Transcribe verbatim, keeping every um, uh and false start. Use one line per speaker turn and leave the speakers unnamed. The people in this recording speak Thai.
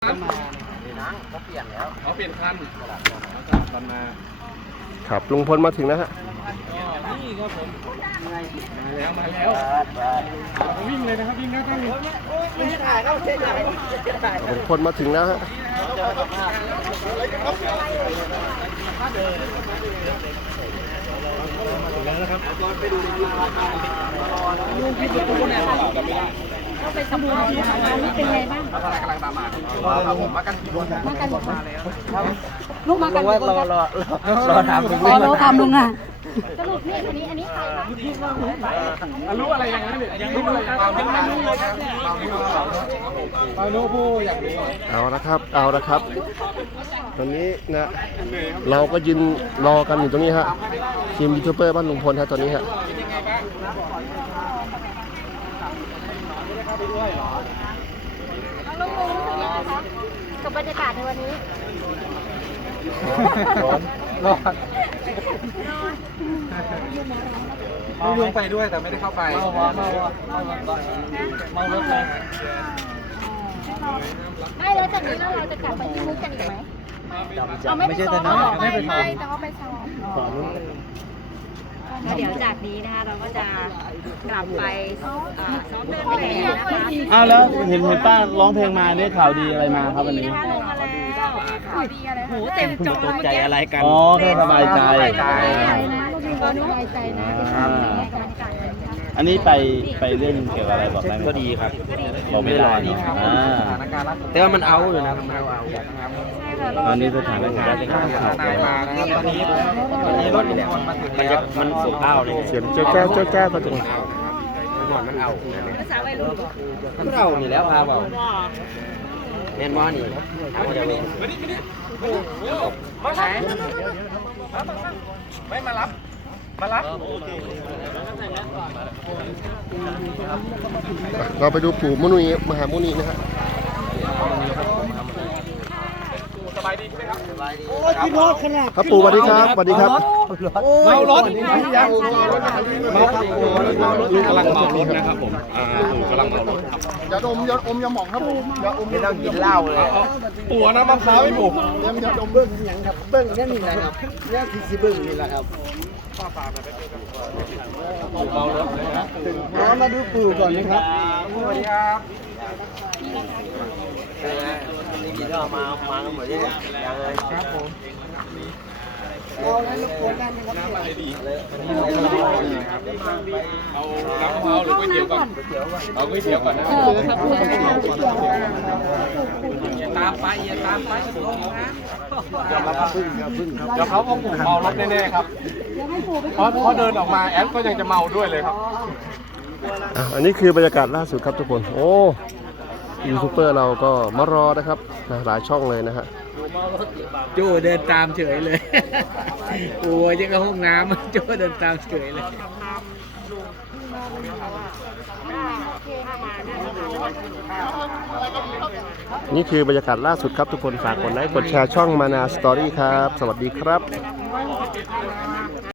นั้น
นั่งก็เปลี่ยนแล้ว
เขาเปลี่ยนคันตอนมา
ครับลุงพลมาถึงนะฮะ
นี่ครับผมมาแล้วมาแล้ววิ่งเลยนะครับวิ่งนะท่าน
ไม่ถ่ายเขาเช็ดถ่ายถ่าย
ลุงพลมาถึงแล้วฮะ
ลุงพี่ตุ๊กตุ๊กเนี่ยเข้าไปสัมภาษณ์นะคะนี่เป็นไงบ้าง
อะไรกำลังตามมาผมมากัน
มากันมาแล้วลูกมากัน
รอรอรอรอถามลุง
รอรอถามลุงอ่ะ
สรุปนี่อันนี้อันนี้ใครคะ
รู้อะไรอย่างนั้นเนี่ยยังรู้อะไรอย่างนั้นไม่รู้เลยครับเรารู้ผู้อย่างนี้
เอาละครับเอาละครับตอนนี้นะเราก็ยืนรอกันอยู่ตรงนี้ฮะทีมยูทูบเบอร์บ้านลุงพลฮะตอนนี้ฮะ
น้องลุงรู้สึกยังไงคะกับบรรยากาศในวันนี้
ร้อนร้อนลุงไปด้วยแต่ไม่ได้เข้าไปเมาเมาเมาเมารถเลย
ไม่แล้วจากนี้แล้วเราจะกลับไปที่มุกกันอีกไหมเอาไม่ไปซ้อมไม่ไปแต่ว่าไปซ้อม
เดี๋ยวจากนี้นะคะเราก็จะกลับไปซ้อมเดินแบบนะคะ
อ้าวแล้วเห็นเห็นป้าร้องเพลงมาเนี่ยข่าวดีอะไรมาครับวันนี้
นะคะลงมาแล้วข่าวดีอะไรโหเต็มจอต
กใจอะไรกัน
อ๋อแค่สบายใจ
สบายใจนะ
อันนี้ไปไปเรื่องเกี่ยวกับอะไรบอกได้ไหม
ก็ดีครับ
บอกไม่ได้ดีครับ
แต่ว่ามันเอาอยู่นะมันเอาเอา
ตอนนี้สถานการณ์
นายมานะครับตอนนี้ตอนนี้รถลุงพลมาถึงแล้วมันสุกเอาเลย
เสียงเจ้าแจ้วเจ้าแจ้วมาถึง
มันเอามันเอานี่แล้วพาบอกแมนมอนี่เอาเดี๋ยวนี้มาไหนไม่มารับมารับ
เราไปดูปู่มุนีมหามุนีนะฮะ
สบายดีใช่ไหมครับสบายดี
ครับปู่สวัสดีครับสวัสดีครับ
เมารถยังเมาครับลุงกำลังเมารถนะครับผมอ่าปู่กำลังเมารถครับ
อย่าดมอย่าอมอย่าหมองครับอย่าอม
ไม่ต้องกินเหล้าเลย
ปู่น้ำมะพร้าวไม่ปู่
ยังอย่าดมเบิ้ง
อย่างครับเบิ้งนี่นี่แหละครับนี่คือซีเบิ้งนี่แหละครับ
เมารถนะครับ
มาดูปู่ก่อนนะครับ
สวัสดีครับ
นี่กินข้าวมามากันหมดยังยังเลยครับผมเราได้ลูกโป่งกันนะครับน้ำอะไรดี
เอาน้ำมะพร้าวหรือก๋วยเตี๋ยวก่อนเอาก๋วยเตี๋ยวก่อนนะอย่าตามไปอย่าตามไปอย่ามาพึ่งอย่าพึ่งเดี๋ยวเขาคงปู่เมารถแน่ๆครับเพราะเพราะเดินออกมาแอดก็ยังจะเมาด้วยเลยครับ
อันนี้คือบรรยากาศล่าสุดครับทุกคนโอ้ยูทูบเบอร์เราก็มารอนะครับหลายช่องเลยนะฮะ
โจ้เดินตามเฉยเลยโอ้ยยังกับห้องน้ำโจ้เดินตามเฉยเลย
นี่คือบรรยากาศล่าสุดครับทุกคนฝากกดไลค์กดแชร์ช่องมานาสตอรี่ครับสวัสดีครับ